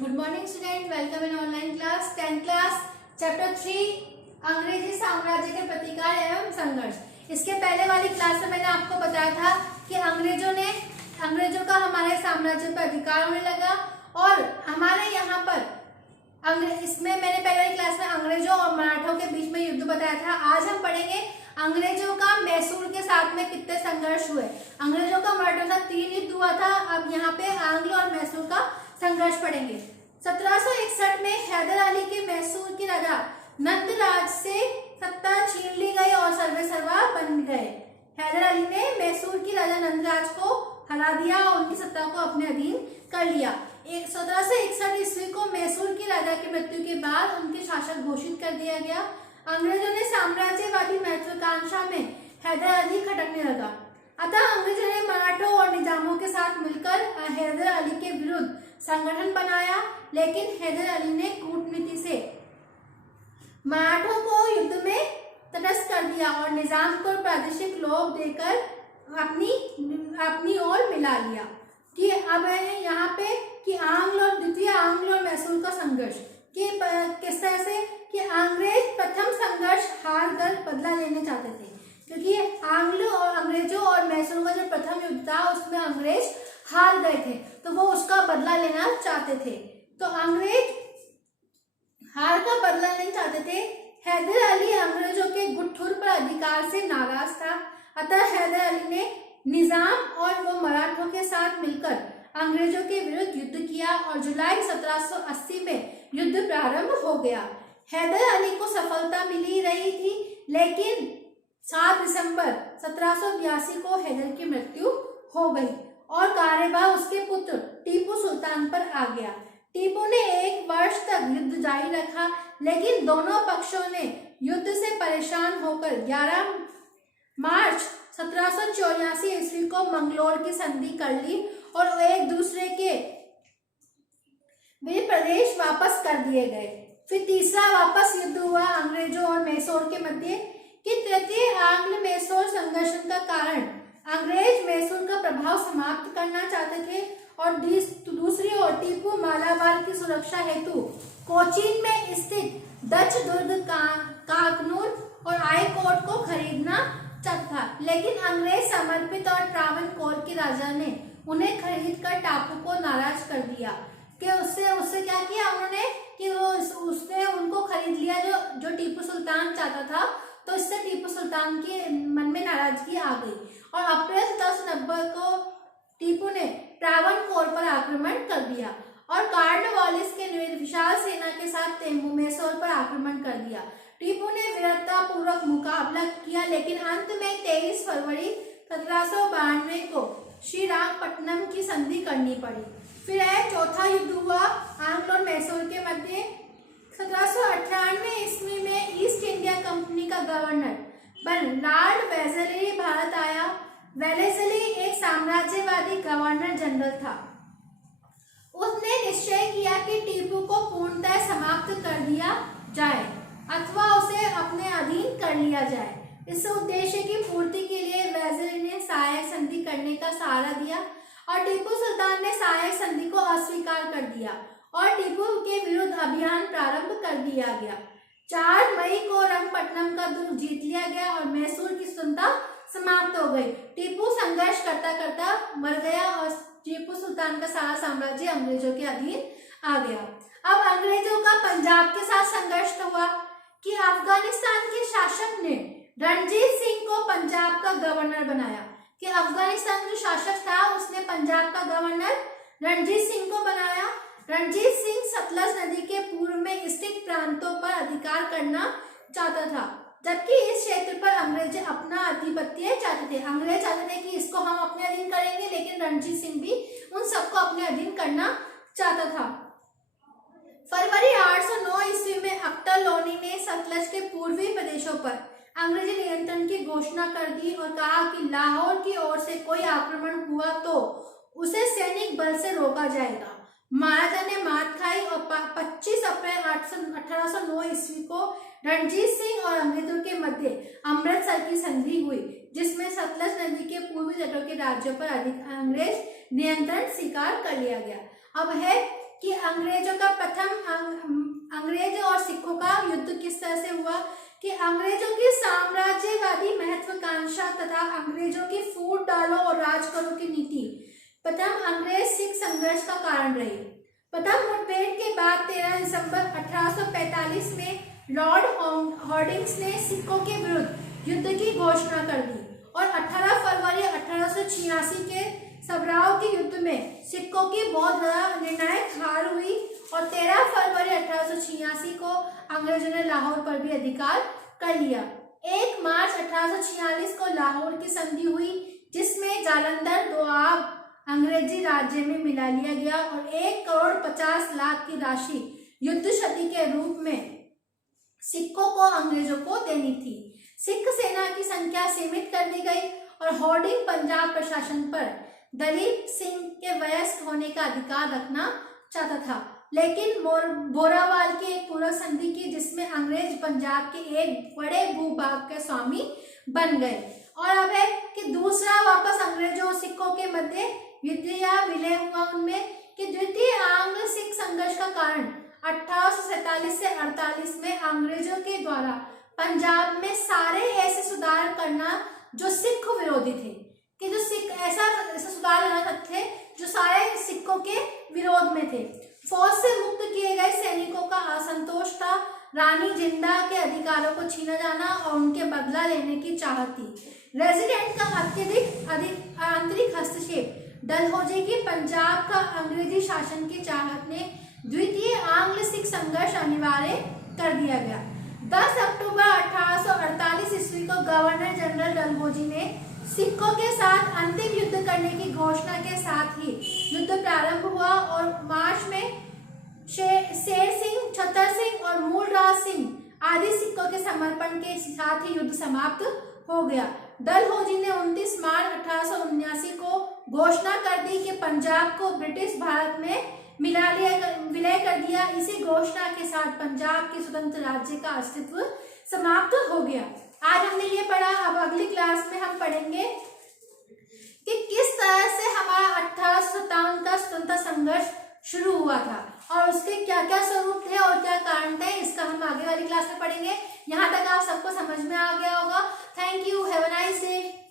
Good morning student, welcome in online class 10th class chapter 3 अंग्रेजी साम्राज्य के प्रतिकार एवं संघर्ष। इसके पहले वाली क्लास में मैंने आपको बताया था कि अंग्रेजों का हमारे साम्राज्य पर अधिकार होने लगा और हमारे यहाँ पर इसमें मैंने पहले वाली क्लास में अंग्रेजों और मराठों के बीच में युद्ध बताया था। आज हम पढ़ेंगे अंग्रेजों का मैसूर के साथ में कितने संघर्ष हुए। अंग्रेजों का मराठों के साथ 3 युद्ध हुआ था। अब यहाँ पे आंग्ल और मैसूर का संघर्ष पढ़ेंगे। 1761 में हैदर अली के मैसूर के राजा नंदराज से सत्ता छीन ली गई और सर्वेसर्वा बन गए। हैदर अली ने मैसूर की राजा नंदराज को हरा दिया और उनकी सत्ता को अपने अधीन कर लिया। 1761 ईस्वी को मैसूर की राजा की मृत्यु के बाद उनके शासक घोषित कर दिया गया। अंग्रेजों ने साम्राज्यवादी महत्वाकांक्षा में हैदर अली खटकने लगा। अतः अंग्रेजों ने मराठों और निजामों के साथ मिलकर हैदर अली के विरुद्ध संगठन बनाया, लेकिन हैदर अली ने कूटनीति से मराठों को युद्ध में तटस्थ कर दिया और निजाम को प्रादेशिक लोभ देकर अपनी ओर मिला लिया। कि अब है यहाँ पे कि द्वितीय आंग्ल और मैसूर का संघर्ष कि किस तरह से कि अंग्रेज प्रथम संघर्ष हार कर बदला लेने चाहते थे, क्योंकि अंग्रेजों और मैसूर का जो प्रथम युद्ध था उसमें अंग्रेज हार गए थे, तो वो उसका बदला लेना चाहते थे। तो अंग्रेज हार का बदला लेना चाहते थे। हैदर अली अंग्रेजों के गुठ्ठुर पर अधिकार से नाराज था। अतः हैदर अली ने निजाम और वो मराठों के साथ मिलकर अंग्रेजों के विरुद्ध युद्ध किया और जुलाई 1780 में युद्ध प्रारंभ हो गया। हैदर अली को सफलता मिली रही थी, लेकिन 7 दिसंबर 1782 को हैदर की मृत्यु हो गई और कार्यभार उसके पुत्र टीपू सुल्तान पर आ गया। टीपू ने 1 वर्ष तक युद्ध जारी रखा, लेकिन दोनों पक्षों ने युद्ध से परेशान होकर 11 मार्च 1784 ईस्वी को मंगलोर की संधि कर ली और एक दूसरे के वे प्रदेश वापस कर दिए गए। फिर तीसरा वापस युद्ध हुआ अंग्रेजों और मैसूर के मध्य। कि तृतीय आंग्ल मैसूर संघर्ष का कारण अंग्रेज मैसूर का प्रभाव समाप्त करना चाहते थे और दूसरी ओर टीपू मालाबार की सुरक्षा हेतु कोचीन में स्थित डच दुर्ग काकनूर और आईकोट को खरीदना चाहता था, लेकिन अंग्रेज समर्पित और ट्रावनकोर के राजा ने उन्हें खरीदकर टापू को नाराज कर दिया। कि उससे क्या किया उन्होंने कि उसने उनको खरीद लिया जो टीपू सुल्तान चाहता था, तो इससे टीपू सुल्तान के मन में नाराजगी आ गई और अप्रैल 1790 को टीपू ने ट्रावनकोर पर आक्रमण कर दिया और कॉर्नवालिस के विशाल सेना के साथ मैसूर पर आक्रमण कर दिया। टीपू ने वीरतापूर्वक मुकाबला किया, लेकिन अंत में 23 फरवरी 1792 को श्रीरंगपट्टनम की संधि करनी पड़ी। फिर चौथा युद्ध हुआ आंग्ल और मैसूर के मध्य। 1798 ईस्वी में ईस्ट इंडिया कंपनी का गवर्नर बन लॉर्ड वेलेस्ली भारत आया। वेलेस्ली एक साम्राज्यवादी गवर्नर जनरल था। उसने निश्चय किया कि टीपू को पूर्णतः समाप्त कर दिया जाए अथवा उसे अपने अधीन कर लिया जाए। इस उद्देश्य की पूर्ति के लिए वेलेस्ली ने सहायक संधि करने का सहारा दिया और टीपू सुल्तान ने सहायक संधि को अस्वीकार कर दिया और टीपू के विरुद्ध अभियान प्रारंभ कर दिया गया। 4 मई को रंगपट्टनम का दुर्ग जीत लिया गया और मैसूर की सुंदरता समाप्त हो गई। टीपू संघर्ष करता करता मर गया और टीपू सुल्तान का सारा साम्राज्य अंग्रेजों के अधीन आ गया। अब अंग्रेजों का पंजाब के साथ संघर्ष हुआ कि अफगानिस्तान के शासक ने रणजीत सिंह को पंजाब का गवर्नर बनाया। कि अफगानिस्तान जो शासक था उसने पंजाब का गवर्नर रणजीत सिंह को बनाया। रणजीत सिंह सतलज नदी के पूर्व में स्थित प्रांतों पर अधिकार करना चाहता था, जबकि इस क्षेत्र पर अंग्रेज अपना आधिपत्य चाहते थे। अंग्रेज चाहते थे कि इसको हम अपने अधीन करेंगे, लेकिन रणजीत सिंह भी उन सबको अपने अधीन करना चाहता था। फरवरी 809 ईस्वी में अख्तर लोनी ने सतलज के पूर्वी प्रदेशों पर अंग्रेजी नियंत्रण की घोषणा कर दी और कहा कि लाहौर की ओर से कोई आक्रमण हुआ तो उसे सैनिक बल से रोका जाएगा। महाराजा ने मात खाई और 25 अप्रैल 1809 ईस्वी को रणजीत सिंह और अंग्रेजों के मध्य अमृतसर की संधि हुई, जिसमें सतलज नदी के पूर्वी तटों के राज्यों पर अधिक अंग्रेज नियंत्रण स्वीकार कर लिया गया। अब है कि अंग्रेजों का अंग्रेज और सिखों का युद्ध किस तरह से हुआ, कि अंग्रेजों की साम्राज्यवादी महत्वाकांक्षा तथा अंग्रेजों की फूट डालो और राज करो की नीति प्रथम अंग्रेज सिख संघर्ष का कारण रही। प्रथम मुठभेड़ के बाद 13 दिसंबर 1845 में लॉर्ड हॉर्डिंग्स ने सिखों के विरुद्ध युद्ध की घोषणा कर दी और 18 फरवरी 1886 के सबराव के युद्ध में सिखों की बहुत बड़ा निर्णायक हार हुई और 13 फरवरी 1886 को अंग्रेजों ने लाहौर पर भी अधिकार कर लिया। 1 मार्च 1846 को लाहौर की संधि हुई जिसमें जालंधर दोआब अंग्रेजी राज्य में मिला लिया गया और 1 करोड़ 50 लाख की राशि युद्ध क्षति के रूप में सिखों को अंग्रेजों को देनी थी। सिख सेना की संख्या सीमित कर दी गई और हॉर्डिंग पंजाब प्रशासन पर दलीप सिंह के वयस्क होने का अधिकार रखना चाहता था, लेकिन बोरावाल की एक पूर्व संधि की जिसमें अंग्रेज पंजाब के एक बड़े भूभाग के स्वामी बन गए। और अब है कि दूसरा वापस अंग्रेजों और सिखों के मध्य युद्ध या विलय हुआ उनमें, कि द्वितीय आंग्ल सिख संघर्ष का कारण 1847 से 48 में अंग्रेजों के द्वारा पंजाब में सारे ऐसे सुधार करना जो सिख विरोधी थे, कि जो सिख ऐसा सुधार लाना थे जो सारे सिखों के विरोध में थे। फौज से मुक्त किए गए सैनिकों का असंतोष था, रानी जिंदा के अधिकारों को छीना जाना और उनके बदला लेने की चाहत थी। रेजिडेंट का अत्यधिक आंतरिक हस्तक्षेप, डलहौजी की पंजाब का अंग्रेजी शासन की चाहत ने द्वितीय आंग्ल सिख संघर्ष अनिवार्य कर दिया गया। 10 अक्टूबर 1848 ईस्वी को गवर्नर जनरल डलहौजी ने सिखों के साथ अंतिम युद्ध करने की घोषणा के साथ ही युद्ध प्रारंभ हुआ और मार्च में शेर सिंह, छतर सिंह और मूलराज सिंह आदि सिखों के समर्पण के साथ ही युद्ध समाप्त हो गया। डलहौजी ने 29 मार्च 1879 को घोषणा कर दी कि पंजाब को ब्रिटिश भारत में विलय कर दिया। इसी घोषणा के साथ पंजाब के स्वतंत्र राज्य का अस्तित्व समाप्त हो गया। आज हमने ये पढ़ा, अब अगली क्लास में हम पढ़ेंगे कि किस तरह से हमारा 1857 का स्वतंत्रता संघर्ष शुरू हुआ था और उसके क्या क्या स्वरूप थे और क्या कारण थे, इसका हम आगे वाली क्लास में पढ़ेंगे। यहाँ तक आप सबको समझ में आ गया होगा। Thank you, have a nice day.